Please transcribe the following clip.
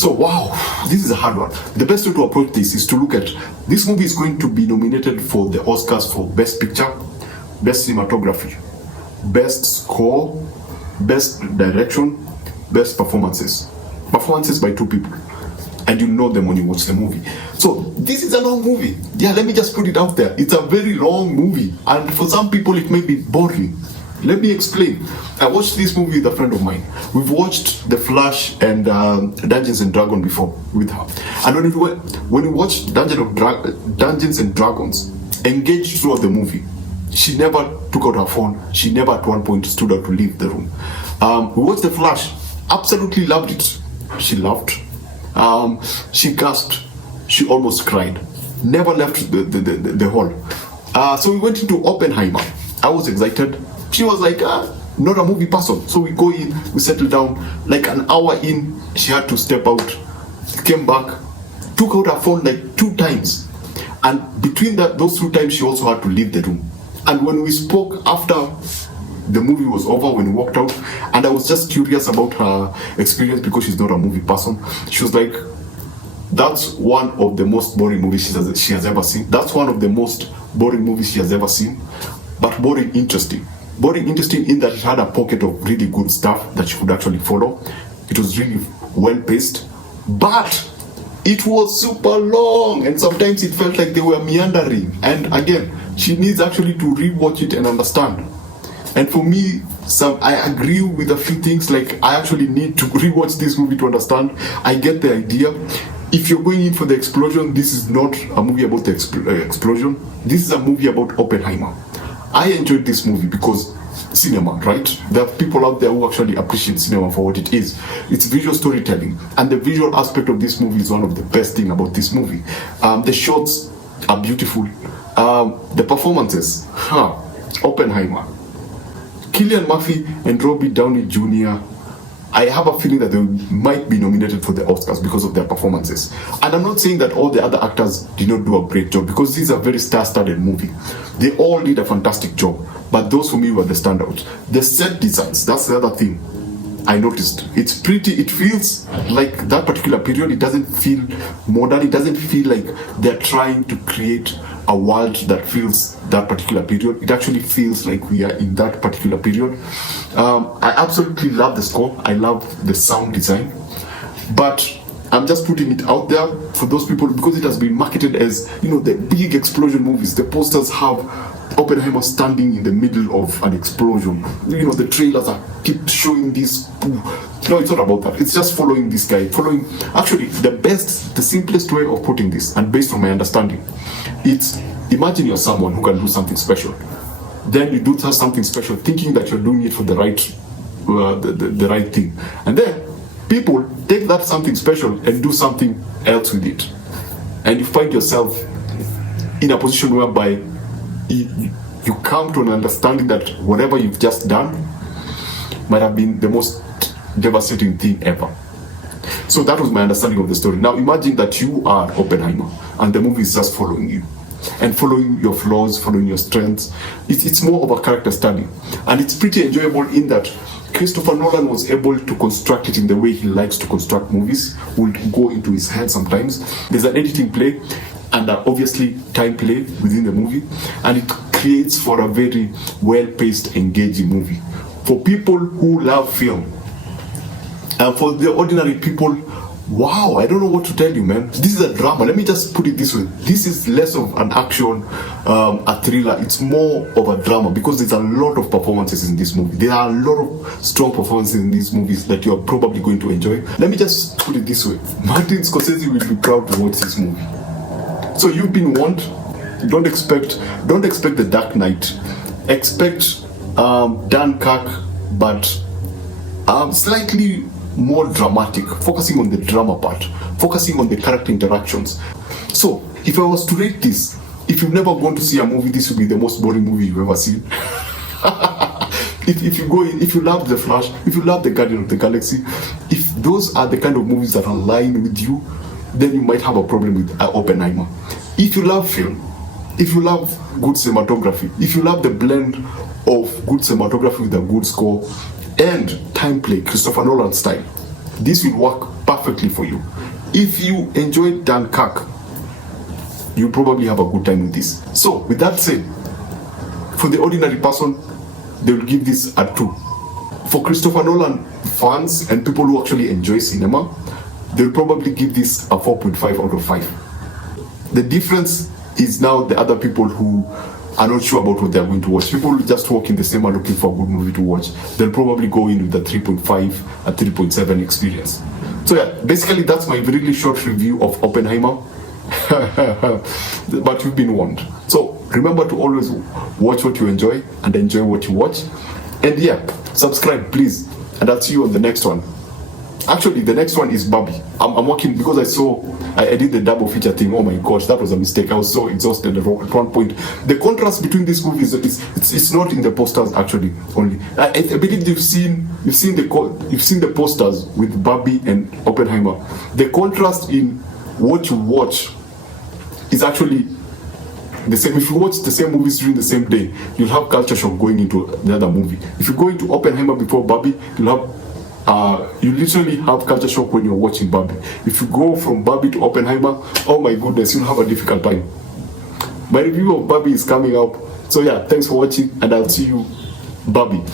So, wow, this is a hard one. The best way to approach this is to look at, this movie is going to be nominated for the Oscars for Best Picture, Best Cinematography, Best Score, Best Direction, Best Performances. Performances by two people. And you know them when you watch the movie. So, this is a long movie. Yeah, let me just put it out there. It's a very long movie. And for some people, it may be boring. Let me explain. I watched this movie with a friend of mine. We've watched The Flash and Dungeons and Dragons before with her. And when we watched Dungeons and Dragons, engaged throughout the movie, she never took out her phone. She never at one point stood up to leave the room. We watched The Flash. Absolutely loved it. She laughed. She gasped. She almost cried. Never left the hall. So we went into Oppenheimer. I was excited. She was like, not a movie person. So we go in, we settle down. Like an hour in, she had to step out. Came back, took out her phone like 2 times. And between those 2 times, she also had to leave the room. And when we spoke after the movie was over, when we walked out, and I was just curious about her experience because she's not a movie person, she was like, that's one of the most boring movies she has ever seen. That's one of the most boring movies she has ever seen. But boring interesting. Boring interesting in that it had a pocket of really good stuff that you could actually follow. It was really well paced, but it was super long, and sometimes it felt like they were meandering. And again, she needs actually to rewatch it and understand. And for me, I agree with a few things. Like, I actually need to rewatch this movie to understand. I get the idea. If you're going in for the explosion, this is not a movie about the explosion. This is a movie about Oppenheimer. I enjoyed this movie because cinema, right? There are people out there who actually appreciate cinema for what it is. It's visual storytelling, and the visual aspect of this movie is one of the best things about this movie. The shots are beautiful. The performances, Oppenheimer, Cillian Murphy and Robert Downey Jr. I have a feeling that they might be nominated for the Oscars because of their performances. And I'm not saying that all the other actors did not do a great job, because this is a very star-studded movie. They all did a fantastic job, but those for me were the standouts. The set designs, that's the other thing I noticed. It's pretty, it feels like that particular period. It doesn't feel modern. It doesn't feel like they're trying to create a world that feels that particular period. It actually feels like we are in that particular period. I absolutely love the score. I love the sound design. But I'm just putting it out there for those people, because it has been marketed as, the big explosion movies. The posters have Oppenheimer standing in the middle of an explosion. The trailers keep showing this. No, it's not about that. It's just following this guy. Actually, the simplest way of putting this, and based on my understanding, it's, imagine you're someone who can do something special. Then you do something special thinking that you're doing it for the right thing. And then people take that something special and do something else with it. And you find yourself in a position whereby you come to an understanding that whatever you've just done might have been the most devastating thing ever. So that was my understanding of the story. Now imagine that you are Oppenheimer and the movie is just following you and following your flaws, following your strengths. It's more of a character study, and it's pretty enjoyable in that Christopher Nolan was able to construct it in the way he likes to construct movies. We'll go into his head sometimes. There's an editing play and obviously time play within the movie, and it creates for a very well-paced, engaging movie. For people who love film, and for the ordinary people, wow, I don't know what to tell you, man. This is a drama. Let me just put it this way. This is less of an action, a thriller. It's more of a drama, because there's a lot of performances in this movie. There are a lot of strong performances in these movies that you're probably going to enjoy. Let me just put it this way. Martin Scorsese will be proud to watch this movie. So you've been warned. Don't expect The Dark Knight. Expect Dunkirk, but slightly more dramatic, focusing on the drama part, focusing on the character interactions. So if I was to rate this, if you've never gone to see a movie, this will be the most boring movie you've ever seen. if you go in, if you love The Flash, if you love The Guardian of the Galaxy, if those are the kind of movies that align with you, then you might have a problem with Oppenheimer. If you love film, if you love good cinematography, if you love the blend of good cinematography with a good score and time play, Christopher Nolan style, this will work perfectly for you. If you enjoyed Dunkirk, you'll probably have a good time with this. So, with that said, for the ordinary person, they will give this a 2. For Christopher Nolan fans and people who actually enjoy cinema, they'll probably give this a 4.5 out of 5. The difference is now the other people who are not sure about what they're going to watch. People who just walk in the cinema looking for a good movie to watch, they'll probably go in with the 3.5 and 3.7 experience. So yeah, basically that's my really short review of Oppenheimer. But you've been warned. So remember to always watch what you enjoy and enjoy what you watch. And yeah, subscribe please, and I'll see you on the next one. Actually, the next one is Barbie. I'm working because I did the double feature thing. Oh my gosh, that was a mistake. I was so exhausted at one point. The contrast between these movies it's not in the posters actually only. I believe you've seen the posters with Barbie and Oppenheimer. The contrast in what you watch is actually the same. If you watch the same movies during the same day, you'll have culture shock going into the other movie. If you go into Oppenheimer before Barbie, you literally have culture shock when you're watching Barbie. If you go from Barbie to Oppenheimer, oh my goodness, you'll have a difficult time. My review of Barbie is coming up. So yeah, thanks for watching, and I'll see you Barbie.